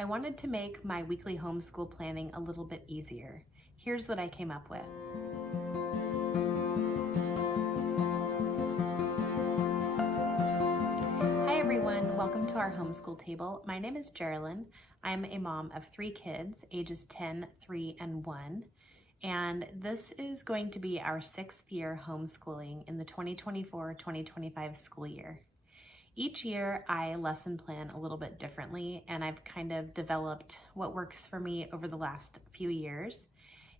I wanted to make my weekly homeschool planning a little bit easier. Here's what I came up with. Hi everyone, welcome to our homeschool table. My name is Jerilyn. I'm a mom of 3 kids, ages 10, 3, and 1. And this is going to be our 6th year homeschooling in the 2024-2025 school year. Each year I lesson plan a little bit differently, and I've kind of developed what works for me over the last few years.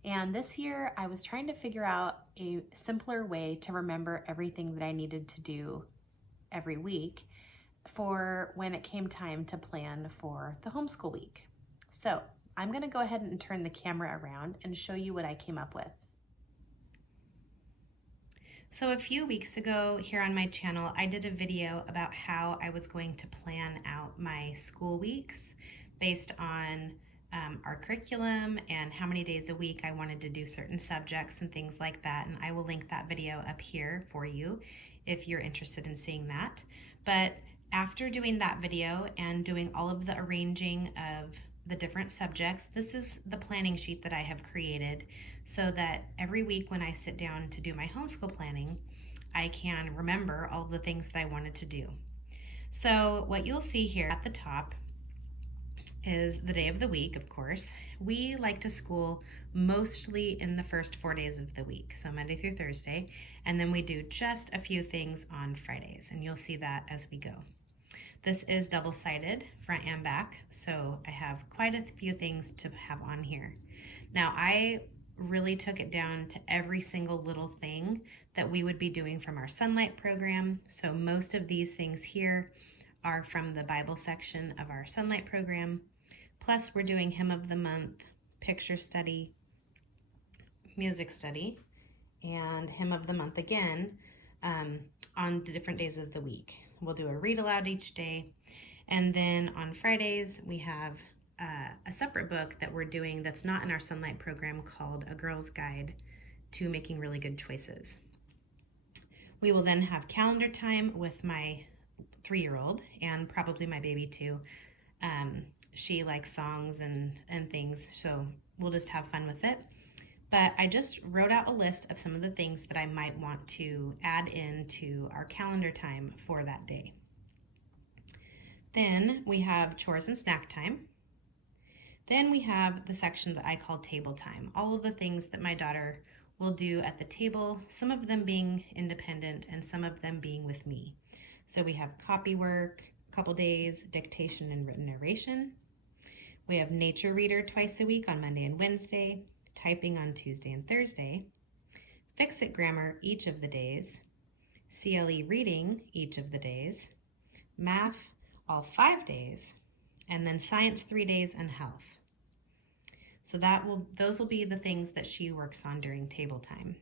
And this year I was trying to figure out a simpler way to remember everything that I needed to do every week for when it came time to plan for the homeschool week. So I'm going to go ahead and turn the camera around and show you what I came up with. So a few weeks ago here on my channel, I did a video about how I was going to plan out my school weeks based on our curriculum and how many days a week I wanted to do certain subjects and things like that. And I will link that video up here for you if you're interested in seeing that. But after doing that video and doing all of the arranging of the different subjects, this is the planning sheet that I have created so that every week when I sit down to do my homeschool planning, I can remember all the things that I wanted to do. So what you'll see here at the top is the day of the week, of course. We like to school mostly in the first 4 days of the week, so Monday through Thursday, and then we do just a few things on Fridays, and you'll see that as we go. This is double-sided, front and back, so I have quite a few things to have on here. Now, I really took it down to every single little thing that we would be doing from our Sunlight program. So most of these things here are from the Bible section of our Sunlight program. Plus, we're doing Hymn of the Month, Picture Study, Music Study, and Hymn of the Month again on the different days of the week. We'll do a read aloud each day. And then on Fridays, we have a separate book that we're doing that's not in our Sunlight program called A Girl's Guide to Making Really Good Choices. We will then have calendar time with my 3-year-old and probably my baby too. She likes songs and things, so we'll just have fun with it. But I just wrote out a list of some of the things that I might want to add into our calendar time for that day. Then we have chores and snack time. Then we have the section that I call table time, all of the things that my daughter will do at the table, some of them being independent and some of them being with me. So we have copy work, a couple days, dictation and written narration. We have nature reader twice a week on Monday and Wednesday, typing on Tuesday and Thursday, Fix-It grammar each of the days, CLE reading each of the days, math all 5 days, and then science 3 days and health. So those will be the things that she works on during table time.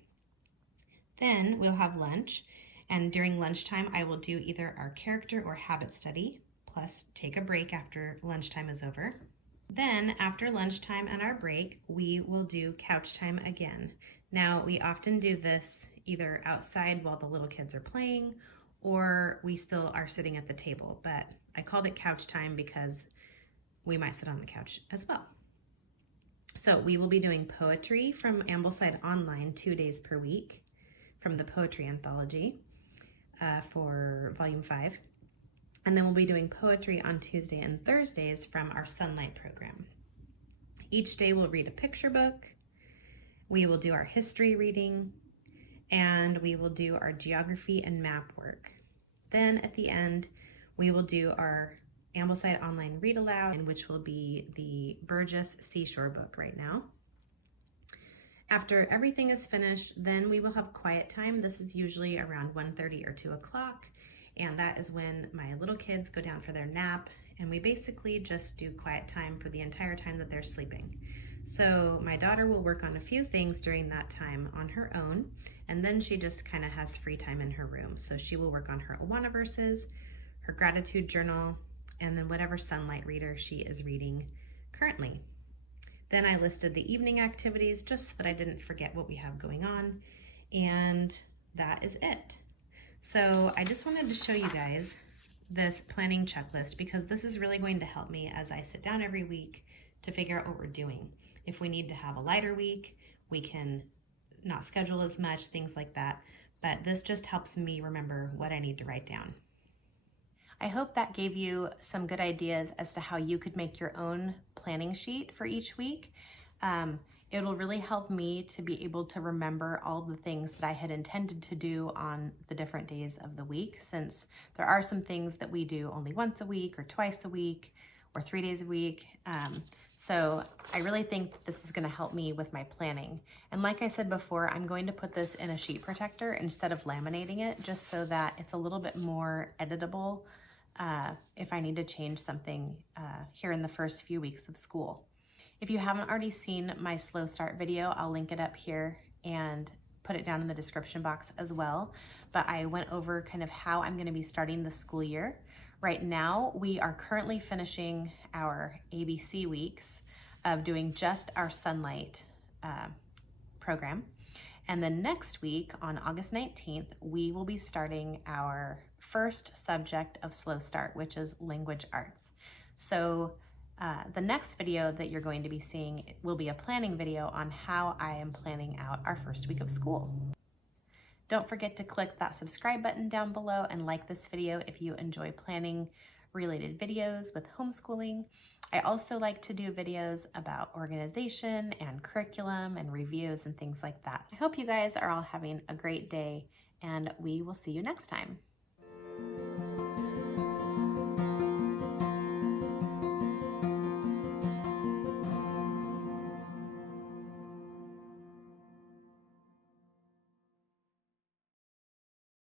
Then we'll have lunch, and during lunchtime I will do either our character or habit study, plus take a break after lunchtime is over. Then after lunchtime and our break, we will do couch time again. Now, we often do this either outside while the little kids are playing, or we still are sitting at the table, but I called it couch time because we might sit on the couch as well. So we will be doing poetry from Ambleside Online 2 days per week from the Poetry Anthology for Volume 5. And then we'll be doing poetry on Tuesday and Thursdays from our Sunlight program. Each day we'll read a picture book, we will do our history reading, and we will do our geography and map work. Then at the end, we will do our Ambleside Online Read Aloud, which will be the Burgess Seashore book right now. After everything is finished, then we will have quiet time. This is usually around 1:30 or 2 o'clock. And that is when my little kids go down for their nap, and we basically just do quiet time for the entire time that they're sleeping. So my daughter will work on a few things during that time on her own, and then she just kind of has free time in her room. So she will work on her Awana verses, her gratitude journal, and then whatever Sunlight reader she is reading currently. Then I listed the evening activities just so that I didn't forget what we have going on, and that is it. So I just wanted to show you guys this planning checklist because this is really going to help me as I sit down every week to figure out what we're doing. If we need to have a lighter week, we can not schedule as much, things like that. But this just helps me remember what I need to write down. I hope that gave you some good ideas as to how you could make your own planning sheet for each week. It'll really help me to be able to remember all the things that I had intended to do on the different days of the week, since there are some things that we do only once a week or twice a week or 3 days a week. So I really think that this is going to help me with my planning. And like I said before, I'm going to put this in a sheet protector instead of laminating it, just so that it's a little bit more editable if I need to change something here in the first few weeks of school. If you haven't already seen my slow start video, I'll link it up here and put it down in the description box as well. But I went over kind of how I'm going to be starting the school year. Right now, we are currently finishing our ABC weeks of doing just our Sunlight program. And then next week, on August 19th, we will be starting our first subject of Slow Start, which is language arts. So the next video that you're going to be seeing will be a planning video on how I am planning out our first week of school. Don't forget to click that subscribe button down below and like this video if you enjoy planning related videos with homeschooling. I also like to do videos about organization and curriculum and reviews and things like that. I hope you guys are all having a great day, and we will see you next time.